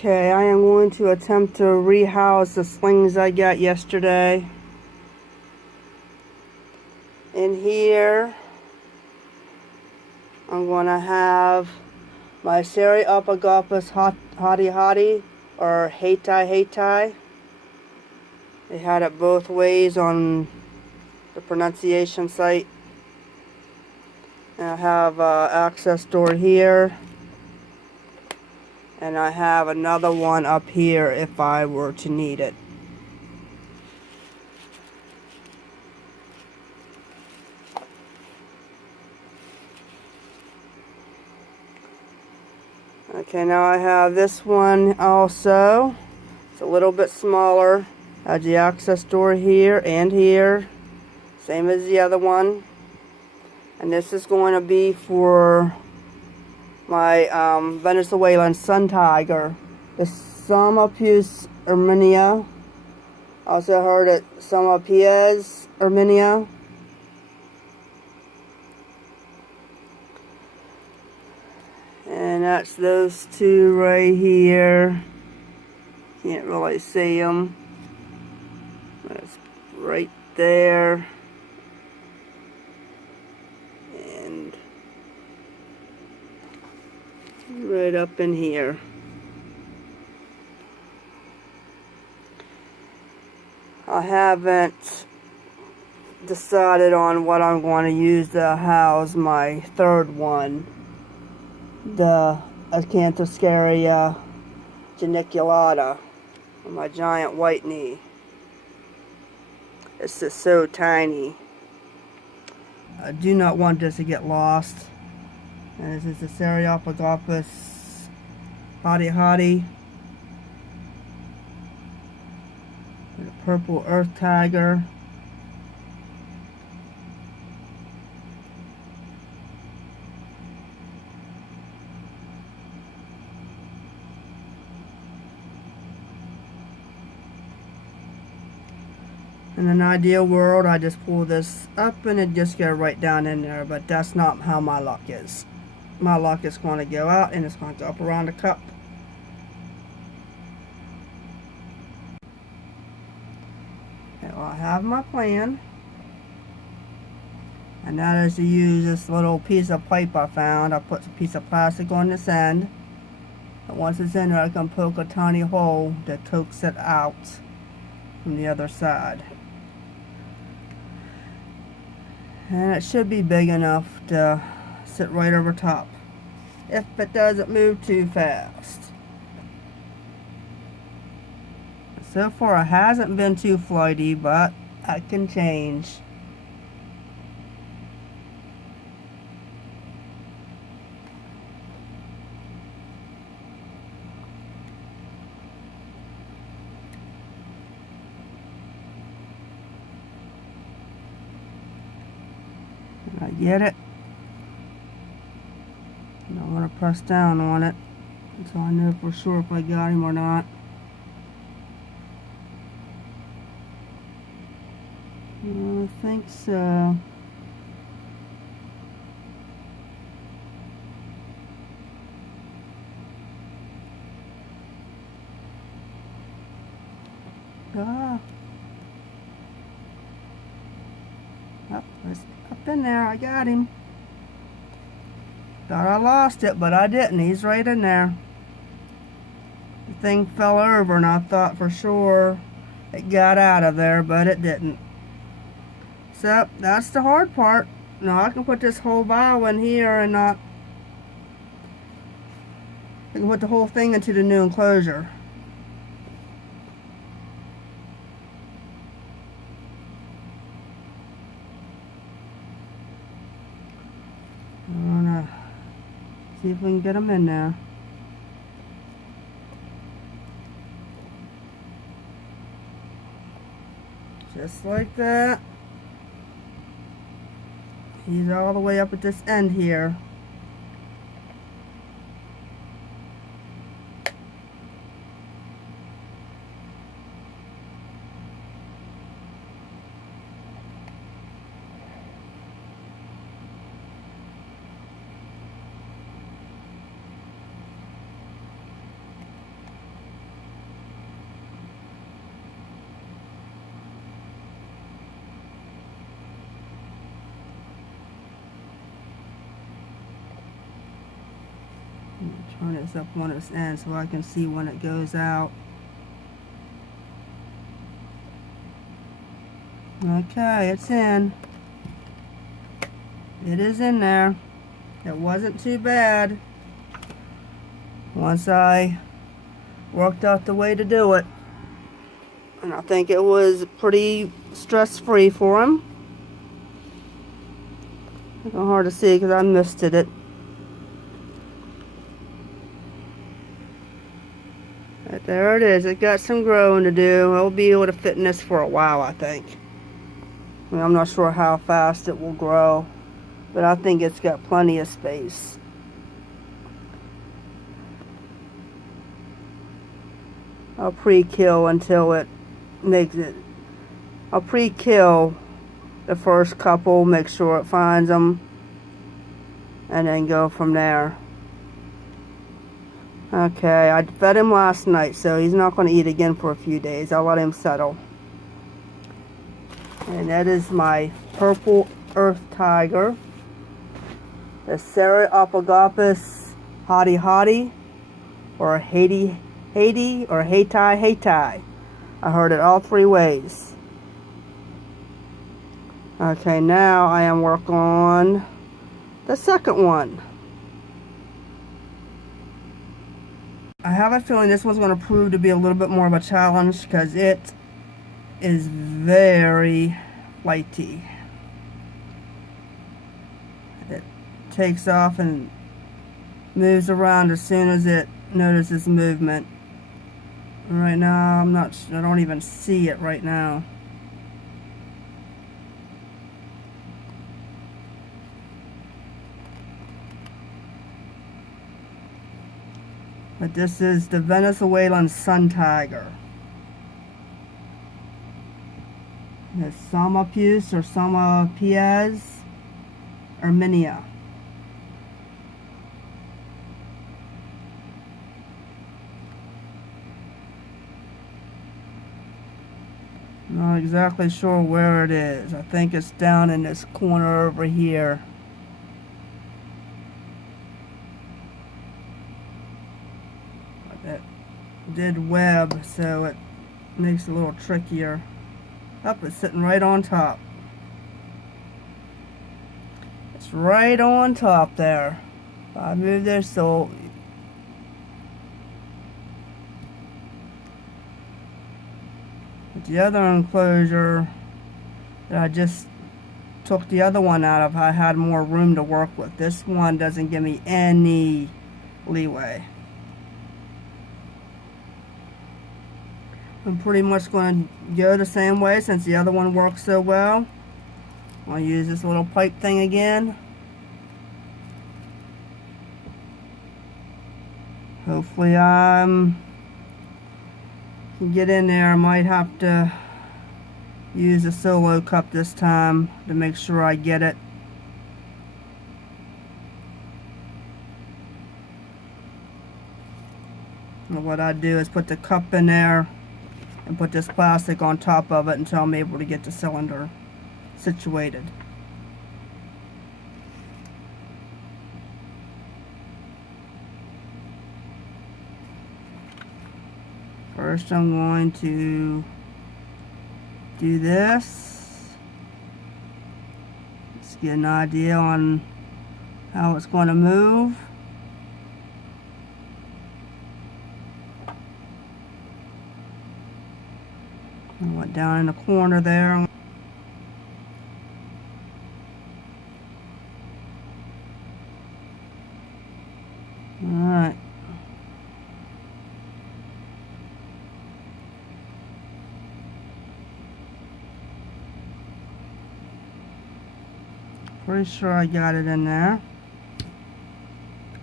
Okay, I am going to attempt to rehouse the slings I got yesterday. In here, I'm going to have my Cyriopagopus Hati Hati, or Hati Hati. They had it both ways on the pronunciation site. And I have an access door here. And I have another one up here if I were to need it. Okay, now I have this one also. It's a little bit smaller. Has the access door here and here. Same as the other one. And this is going to be for my Venezuelan Suntiger. The Psalmopoeus irminia. Also heard it Psalmopoeus irminia. And that's those two right here. Can't really see them. That's right there. And right up in here. I haven't decided on what I'm going to use to house my third one. The Acanthoscurria geniculata, my giant white knee. It's just so tiny. I do not want this to get lost. And this is the Cyriopagopus Hati Hati. The purple earth tiger. In an ideal world, I just pull this up and it just go right down in there, but that's not how my luck is. My luck is going to go out and it's going to go up around the cup. Okay, well, I have my plan. And that is to use this little piece of pipe I found. I put a piece of plastic on this end. And once it's in there, I can poke a tiny hole that coax it out from the other side. And it should be big enough to sit right over top, if it doesn't move too fast. So far it hasn't been too flighty, but that can change. I get it. I don't want to press down on it until I know for sure if I got him or not. I think so. It's up in there. I got him. Thought I lost it, but I didn't. He's right in there. The thing fell over and I thought for sure it got out of there, but it didn't. So that's the hard part. Now I can put this whole vial in here and I can put the whole thing into the new enclosure. I'm gonna see if we can get them in there. Just like that. He's all the way up at this end here. turn this up on its end so I can see when it goes out. Okay, it's in. It is in there. It wasn't too bad once I worked out the way to do it. And I think it was pretty stress-free for him. It's hard to see because I misted it. But there it is. It got some growing to do. It'll be able to fit in this for a while, I think. I mean, I'm not sure how fast it will grow, but I think it's got plenty of space. I'll pre-kill until it makes it. I'll pre-kill the first couple, make sure it finds them, and then go from there. Okay, I fed him last night, so he's not going to eat again for a few days. I'll let him settle. And that is my purple earth tiger, the Cyriopagopus Hati Hati, or Hati Hati, or Hati Hati. I heard it all three ways. Okay, now I am working on the second one. I have a feeling this one's going to prove to be a little bit more of a challenge because it is very flighty. It takes off and moves around as soon as it notices movement. Right now, I don't even see it right now. But this is the Venezuelan Suntiger. The Psalmopoeus or Psalmopoeus, irminia. Not exactly sure where it is. I think it's down in this corner over here. It did web, so it makes it a little trickier. Up, it's sitting right on top. It's right on top there. If I move this so the other enclosure that I just took the other one out of, I had more room to work with. This one doesn't give me any leeway. I'm pretty much going to go the same way since the other one works so well. I'll use this little pipe thing again. Hopefully I can get in there. I might have to use a solo cup this time to make sure I get it. And what I do is put the cup in there and put this plastic on top of it until I'm able to get the cylinder situated. First I'm going to do this. Just get an idea on how it's going to move. I went down in the corner there. Alright. Pretty sure I got it in there.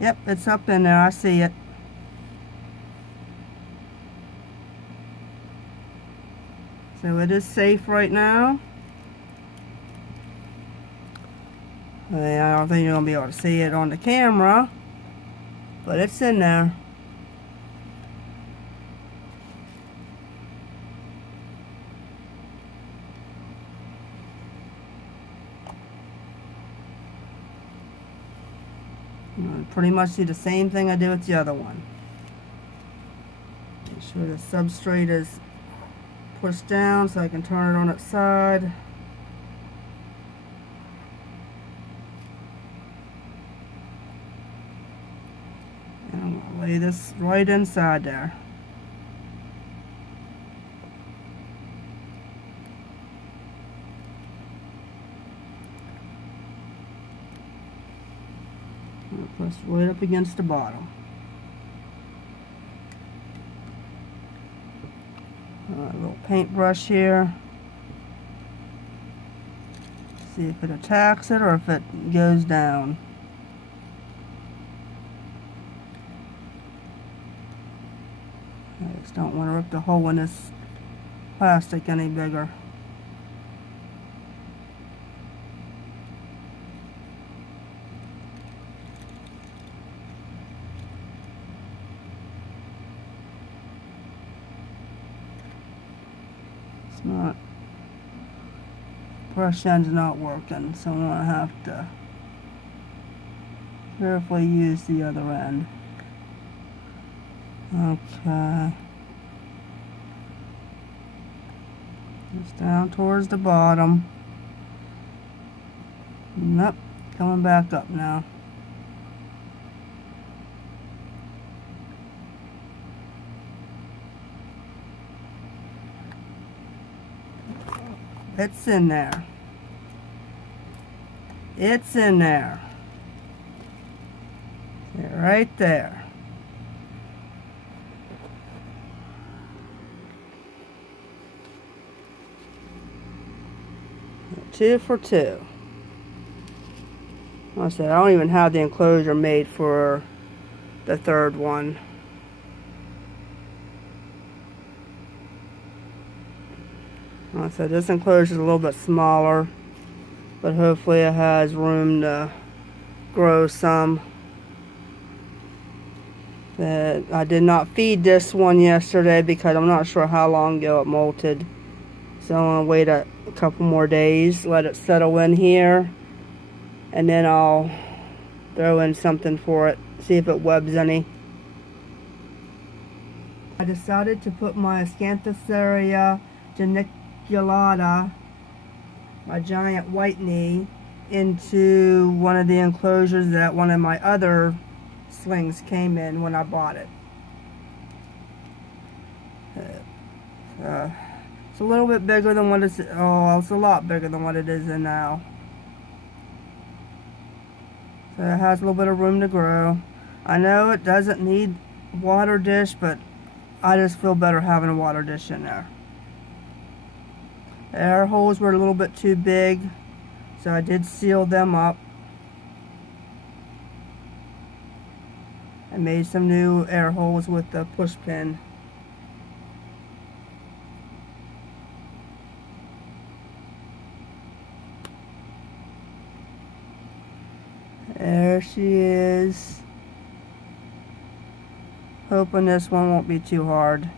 Yep, it's up in there. I see it. So it is safe right now. I don't think you're going to be able to see it on the camera, but it's in there. Pretty much do the same thing I did with the other one. Make sure the substrate is pushed down so I can turn it on its side. And I'm going to lay this right inside there. Press right up against the bottom. A little paintbrush here. See if it attacks it or if it goes down. I just don't want to rip the hole in this plastic any bigger. Not brush end's not working, so I'm gonna have to carefully use the other end. Okay, just down towards the bottom. Nope, coming back up now. It's in there. It's in there. Right there. Two for two. Like I said, I don't even have the enclosure made for the third one. Like I said, this enclosure is a little bit smaller, but hopefully it has room to grow some. I did not feed this one yesterday because I'm not sure how long ago it molted. So I'm going to wait a couple more days, let it settle in here, and then I'll throw in something for it, see if it webs any. I decided to put my Acanthoscurria geniculata, my giant white knee, into one of the enclosures that one of my other slings came in when I bought it. It's a little bit bigger than what it's, it's a lot bigger than what it is in now. So it has a little bit of room to grow. I know it doesn't need water dish, but I just feel better having a water dish in there. The air holes were a little bit too big, so I did seal them up. I made some new air holes with the push pin. There she is. Hoping this one won't be too hard.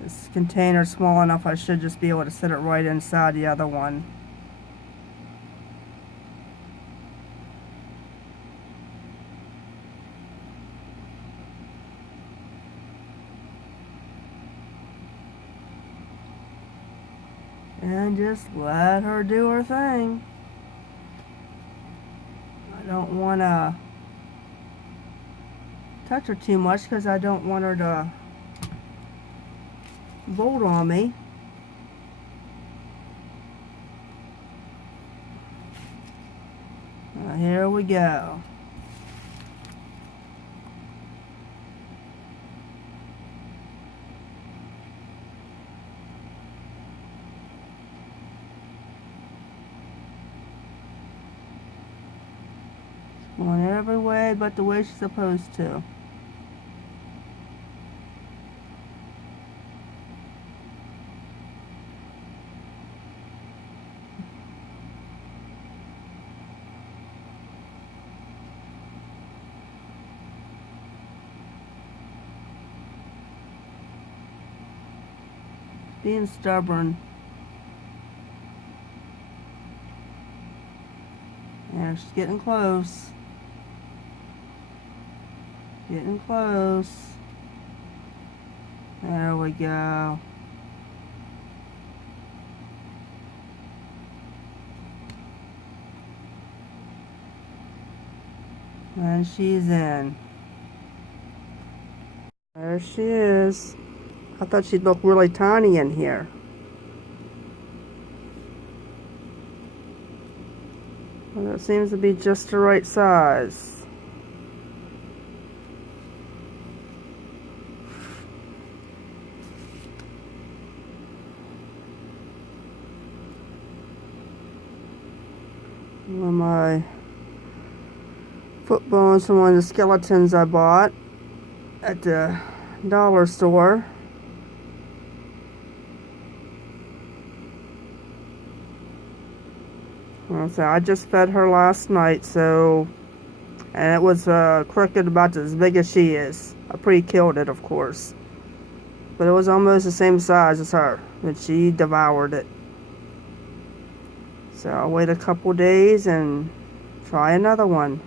This container's small enough, I should just be able to sit it right inside the other one. And just let her do her thing. I don't want to touch her too much because I don't want her to bolt on me. Here we go. Going every way but the way she's supposed to. Being stubborn. There She's getting close. Getting close. There we go. And she's in. There she is. I thought she'd look really tiny in here. Well, it seems to be just the right size. One of my foot bones from one of the skeletons I bought at the dollar store. So I just fed her last night, and it was a cricket about as big as she is. I pre-killed it, of course, but it was almost the same size as her, and she devoured it. So I'll wait a couple days and try another one.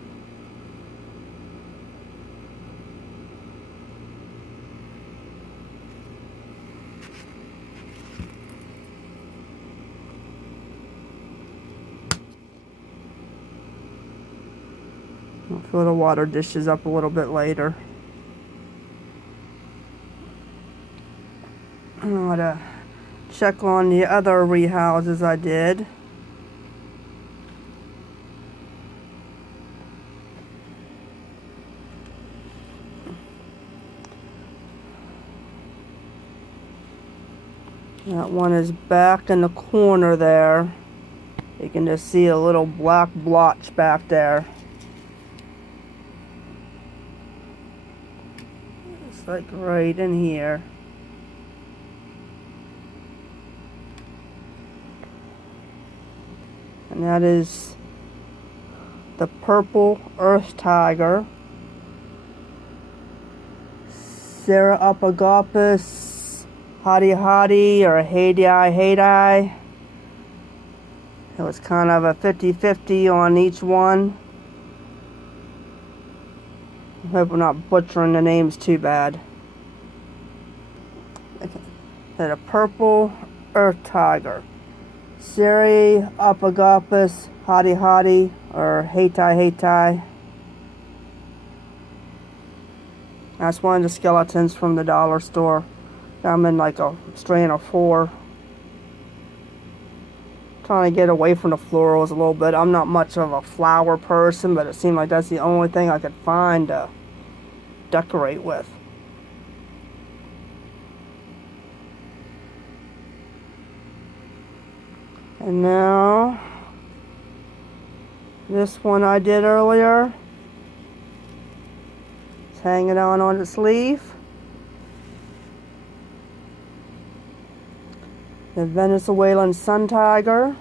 I'll fill the water dishes up a little bit later. I'm gonna check on the other rehouses I did. That one is back in the corner there. You can just see a little black blotch back there. It's like right in here. And that is the purple earth tiger, Cyriopagopus, Hati Hati, or Hati Hati. It was kind of a 50-50 on each one. I hope I'm not butchering the names too bad. Okay. The purple earth tiger, Cyriopagopus, Hati Hati, or Hati Hati. That's one of the skeletons from the dollar store. I'm in like a strain of 4. Trying to get away from the florals a little bit. I'm not much of a flower person, but it seemed like that's the only thing I could find to decorate with. And now, this one I did earlier, it's hanging on its leaf. The Venezuelan Suntiger,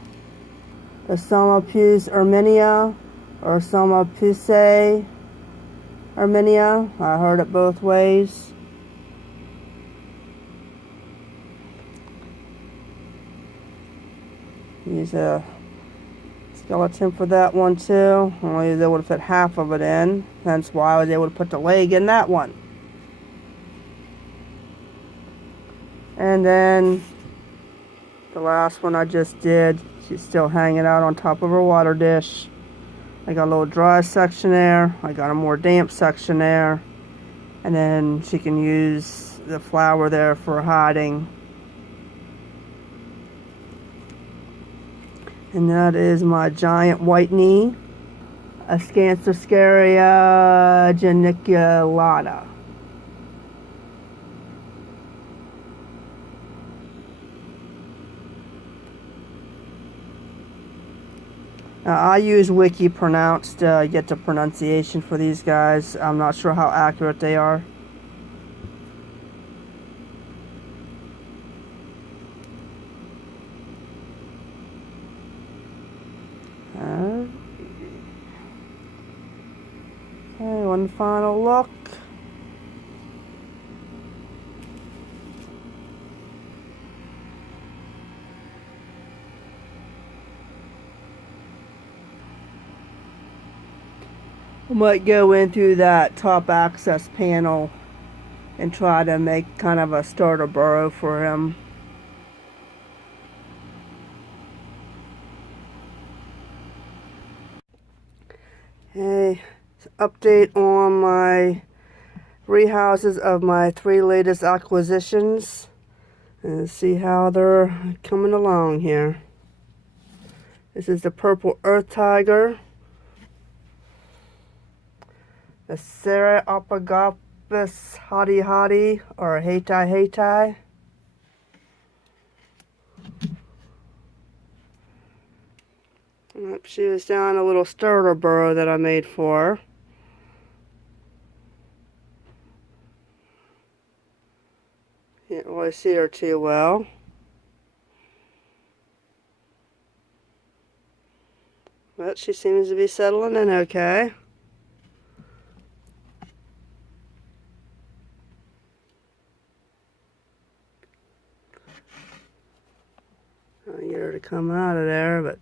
the Psalmopoeus irminia, or Psalmopoeus irminia. I heard it both ways. Use a skeleton for that one too. Only they would have fit half of it in. Hence why I was able to put the leg in that one. And then the last one I just did, she's still hanging out on top of her water dish. I got a little dry section there. I got a more damp section there. And then she can use the flower there for hiding. And that is my giant white knee, Acanthoscurria geniculata. I use Wiki Pronounce to get the pronunciation for these guys. I'm not sure how accurate they are. Okay, one final look. I might go in through that top access panel and try to make kind of a starter burrow for him. Hey, update on my rehouses of my 3 latest acquisitions and see how they're coming along here. This is the purple earth tiger, the Cyriopagopus Hati Hati or Hati Hati. Yep, she was down a little starter burrow that I made for her. Can't really see her too well. But she seems to be settling in okay. Trying to get her to come out of there, but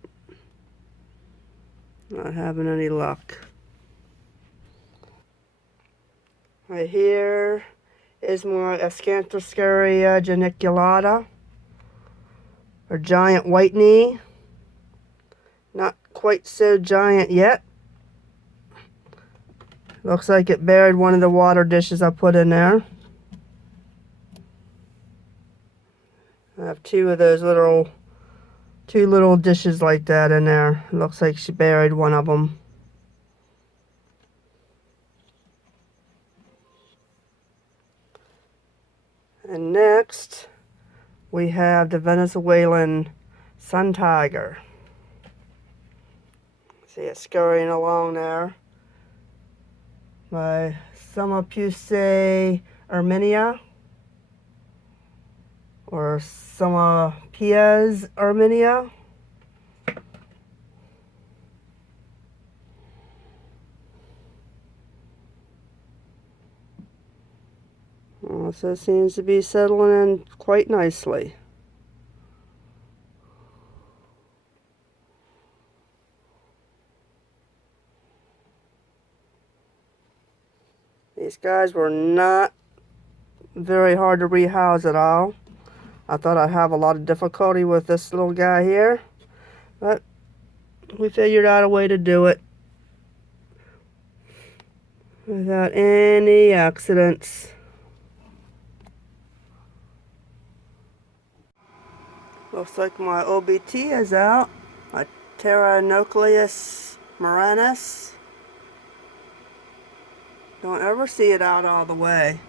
not having any luck. Right here is my Acanthoscurria geniculata, or giant white knee. Not quite so giant yet. Looks like it buried one of the water dishes I put in there. I have two little dishes like that in there. It looks like she buried one of them. And next, we have the Venezuelan Suntiger. See it scurrying along there. My Psalmopoeus irminia, or Psalmopoeus irminia. Also seems to be settling in quite nicely. These guys were not very hard to rehouse at all. I thought I'd have a lot of difficulty with this little guy here, but we figured out a way to do it without any accidents. Looks like my OBT is out. My Pterinocoeus moranus. Don't ever see it out all the way.